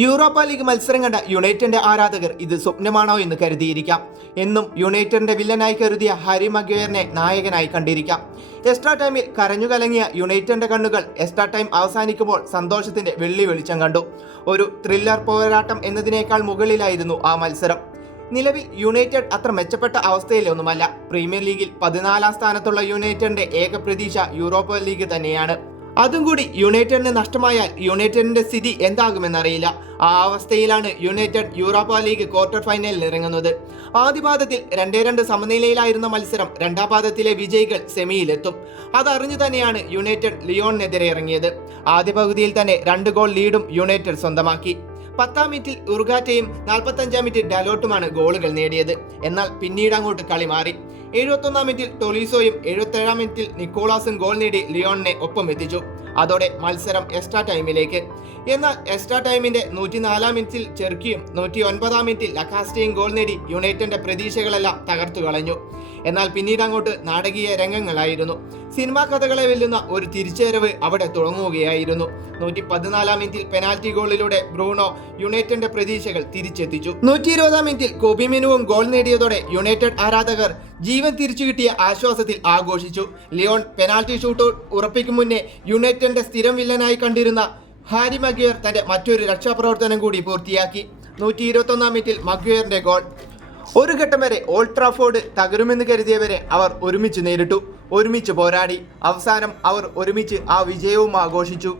Europa league മത്സരം കണ്ട യുണൈറ്റഡിന്റെ ആരാധകർ ഇത് സ്വപ്നമാണോ എന്ന് കരുതിയിരിക്കാം. എന്നും യുണൈറ്റഡിന്റെ വില്ലനായി കരുതിയ ഹാരി മഗ്വയറിനെ നായകനായി കണ്ടിരിക്കാം. എക്സ്ട്രാ ടൈമിൽ കരഞ്ഞു കലങ്ങിയ യുണൈറ്റഡിന്റെ കണ്ണുകൾ എക്സ്ട്രാ ടൈം അവസാനിക്കുമ്പോൾ സന്തോഷത്തിന്റെ വെള്ളി വെളിച്ചം കണ്ടു. ഒരു ത്രില്ലർ പോരാട്ടം എന്നതിനേക്കാൾ മുകളിലായിരുന്നു ആ മത്സരം. നിലവിൽ യുണൈറ്റഡ് അത്ര മെച്ചപ്പെട്ട അവസ്ഥയിലൊന്നുമല്ല. പ്രീമിയർ ലീഗിൽ 14ാം സ്ഥാനത്തുള്ള യുണൈറ്റഡിന്റെ ഏക പ്രതീക്ഷ യൂറോപ്പ ലീഗ് തന്നെയാണ്. അതും കൂടി യുണൈറ്റഡിന് നഷ്ടമായാൽ യുണൈറ്റഡിന്റെ സ്ഥിതി എന്താകുമെന്നറിയില്ല. ആ അവസ്ഥയിലാണ് യുണൈറ്റഡ് യൂറോപ്പ ലീഗ് ക്വാർട്ടർ ഫൈനലിൽ ഇറങ്ങുന്നത്. ആദ്യ പാദത്തിൽ 2-2 സമനിലയിലായിരുന്ന മത്സരം രണ്ടാം പാദത്തിലെ വിജയികൾ സെമിയിലെത്തും. അതറിഞ്ഞു തന്നെയാണ് യുണൈറ്റഡ് ലിയോണിനെതിരെ ഇറങ്ങിയത്. ആദ്യ പകുതിയിൽ തന്നെ 2 ഗോൾ ലീഡും യുണൈറ്റഡ് സ്വന്തമാക്കി. 10ാം മിനിറ്റിൽ ഉറുഗാറ്റയും 45ാം മിനിറ്റിൽ ഡലോട്ടുമാണ് ഗോളുകൾ നേടിയത്. എന്നാൽ പിന്നീട് അങ്ങോട്ട് കളി മാറി. 71ാം മിനിറ്റിൽ ടൊളീസോയും 77ാം മിനിറ്റിൽ നിക്കോളാസും ഗോൾ നേടി ലിയോണിനെ ഒപ്പം എത്തിച്ചു. അതോടെ മത്സരം എക്സ്ട്രാ ടൈമിലേക്ക്. എന്നാൽ എക്സ്ട്രാ ടൈമിന്റെ 104ാം മിനിറ്റിൽ ചെർക്കിയും 109ാം മിനിറ്റിൽ ലക്കാസ്റ്റയും ഗോൾ നേടി യുണൈറ്റഡിന്റെ പ്രതീക്ഷകളെല്ലാം തകർത്തു കളഞ്ഞു. എന്നാൽ പിന്നീട് അങ്ങോട്ട് നാടകീയ രംഗങ്ങളായിരുന്നു. സിനിമാ കഥകളെ വെല്ലുന്ന ഒരു തിരിച്ചുവരവ് അവിടെ തുടങ്ങുകയായിരുന്നു. 114ാം മിനിറ്റിൽ പെനാൽറ്റി ഗോളിലൂടെ ബ്രൂണോ യുണൈറ്റഡിന്റെ പ്രതീക്ഷകൾ തിരിച്ചെത്തിച്ചു. 120ാം മിനിറ്റിൽ കോബി മെനുവും ഗോൾ നേടിയതോടെ യുണൈറ്റഡ് ആരാധകർ ജീവൻ തിരിച്ചു കിട്ടിയ ആശ്വാസത്തിൽ ആഘോഷിച്ചു. ലിയോൺ പെനാൽറ്റി ഷൂട്ടൗട്ട് ഉറപ്പിക്കും മുന്നേ യുണൈറ്റഡിന്റെ സ്ഥിരം വില്ലനായി കണ്ടിരുന്ന ഹാരി മഗ്വയർ തന്റെ മറ്റൊരു രക്ഷാപ്രവർത്തനം കൂടി പൂർത്തിയാക്കി. 121ാം മിനിറ്റിൽ മഗ്വയറിന്റെ ഗോൾ. ഒരു ഘട്ടം വരെ ഓൾഡ് ട്രാഫോർഡ് തകരുമെന്ന് കരുതിയവരെ അവർ ഒരുമിച്ച് നേരിട്ടു, ഒരുമിച്ച് പോരാടി. അവസാനം അവർ ഒരുമിച്ച് ആ വിജയവും ആഘോഷിച്ചു.